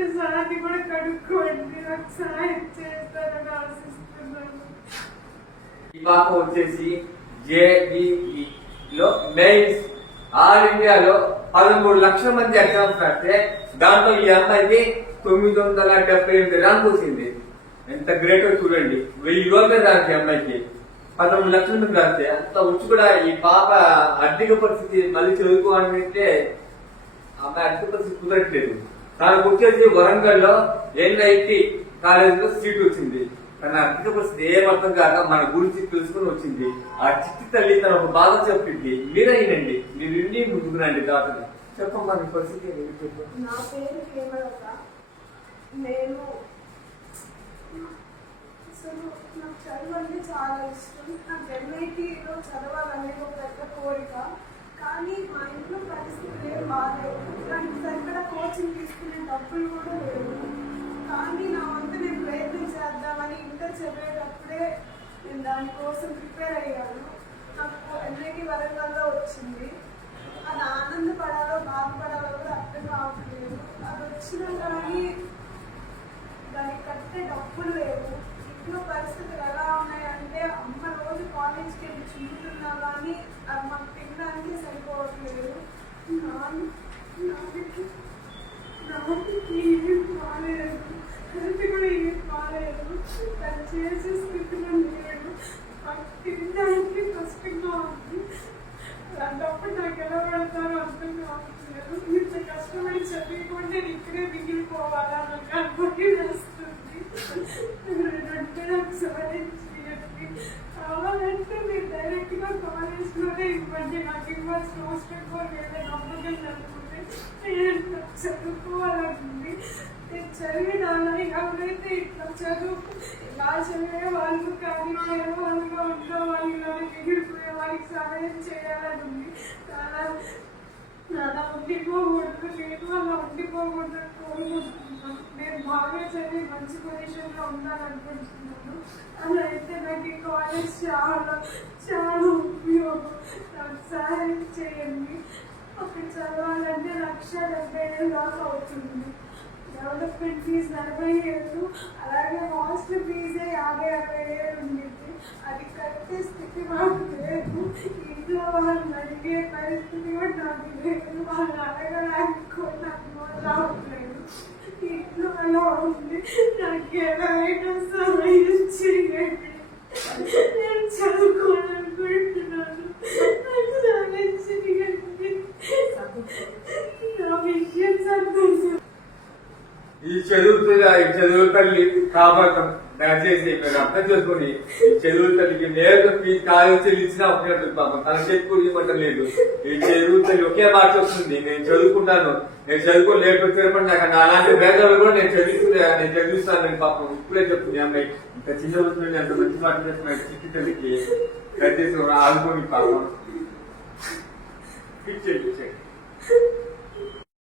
ఒక్కసారి కూడా కడుక్కోండి, నాకు సాయం చేస్తారని ఆశిస్తున్నాను. ఈ పాప వచ్చేసి JEE లో మెయిన్స్ ఆల్ ఇండియాలో 13 లక్షల మంది ఎగ్జామ్స్ రాస్తే దాంట్లో ఈ అమ్మాయికి 978 ర్యాంక్ వచ్చింది. ఎంత గ్రేటో చూడండి. 1000 రోజులే రాస్తే అమ్మాయికి 13 లక్షల మంది రాస్తే అంత వచ్చి కూడా ఈ పాప ఆర్థిక పరిస్థితి మళ్ళీ చదువుకోవాలంటే అమ్మాయి ఆర్థిక పరిస్థితి కుదరట్లేదు. తనకు వచ్చేసి వరంగల్ లో NIT కాలేజ్ లో సీట్ వచ్చింది. తన ఆర్థిక పరిస్థితి ఏం అర్థం కాక మన గురించి తెలుసుకుని వచ్చింది. ఆ చిట్టి తల్లి తన ఒక బాధ చెప్పింది. మీరైనండి, మీరు ఇండి ముందుకు రండి. డాక్టర్ చెప్పమ్మా మీ పరిస్థితి. నా పేరు హేమలత. నేను అసలు నాకు చదువు అంటే చాలా ఇష్టం. నాకు NITలో చదవాలనే ఒక పెద్ద కోరిక. కానీ మా ఇంట్లో పరిస్థితులు ఏం బాగాలేవు. నాకు సరిపడ కోచింగ్ తీసుకునే డబ్బులు కూడా లేవు. కానీ నా వంతు నేను ప్రయత్నం చేద్దామని ఇంటర్ చదివేటప్పుడే నేను దానికోసం ప్రిపేర్ అయ్యాను. నాకు NIT వరంగల్లో వచ్చింది. అది ఆనందపడాలో బాధపడాలో కూడా అర్థం కావట్లేదు. అది వచ్చినా కానీ దానికి కట్టే డబ్బులు లేవు. ఇంట్లో పరిస్థితులు ఎలా ఉన్నాయంటే అమ్మ రోజు కాలేజ్కి వెళ్ళి చుంటున్నా కానీ అది మాకు తినడానికి సరిపోవట్లేదు. నాకి ఏం బాగాలేదు, హెల్త్ కూడా ఏం బాగాలేదు. తను చేసే స్థితిలో లేదు. మాకు తినడానికి కష్టంగా ఉంది. అలాంటప్పుడు నాకు ఎలా పెడతారో అర్థం కావట్లేదు. ఇంత కష్టపడి చదువుకుంటే నేను ఇక్కడే మిగిలిపోవాలా నాకు అనుభూతి వేస్తుంది. నాకు సహాయం చేయండి. కావాలంటే మీరు డైరెక్ట్గా కాలేజ్లోనే ఇవ్వండి. నాకు ఇవ్వాల్సిన అవసరం కూడా లేదా నమ్మకం అనుకుంటే నేను చదువుకోవాలండి. నేను చదివినాను. ఎవరైతే ఇట్లా చదువు ఇలా చదివే వాళ్ళు కానీ వేరే వాళ్ళుగా ఉన్న వాళ్ళు కానీ మిగిలిపోయే వాళ్ళకి సహాయం చేయాలని ఉంది. అలా ఉండిపోకూడదు. నేను అలా ఉండిపోకూడదు కోరుకుంటున్నాను. నేను బాగా చదివి మంచి పొజిషన్లో ఉండాలనుకుంటున్నాను. అలా అయితే నాకు ఈ కాలేజ్ చాలా చాలా ఉపయోగం. నాకు సహాయం చేయండి. అక్కడ చదవాలంటే 1,70,000 దాకా అవుతుంది. డెవలప్మెంట్ ఫీజు 40,000, అలాగే హాస్టల్ ఫీజే 50,000 ఉండింది. అది కట్టే స్థితి మాకు లేదు. ఇంట్లో వాళ్ళు అడిగే పరిస్థితి కూడా నాకు లేదు. వాళ్ళు అడగడానికి నాకు రావట్లేదు. ఇంట్లో అలా ఉంది. నాకు ఎలాగైనా సహాయం చేయండి. నేను చదువుకోవాలనుకుంటున్నాను. నాకు సహాయం చేయండి. నా విషయం సంతోషం. ఈ చదువు తల్లి కాపాడటం దయచేసి మీరు అర్థం చేసుకుని ఈ చదువు తల్లికి నేరుగా ఫీజు కాలేజ్ చెల్లించిన అప్పుడు పాపం తన చేతి ఇవ్వటం. ఈ చదువు తల్లి ఒకే మాట వస్తుంది, నేను చదువుకుంటాను, నేను చదువుకొని లేట్ వచ్చేటప్పుడు నాకు అలాంటి భేదాలు కూడా నేను చదివిస్తాను. నేను పాపం ఇప్పుడే చెప్తుంది అమ్మాయి. ఇంత చిన్న వస్తుంది అంత మంచి మాట చేస్తున్న చిట్టి తల్లికి దయచేసి ఆదుకోని పాపం.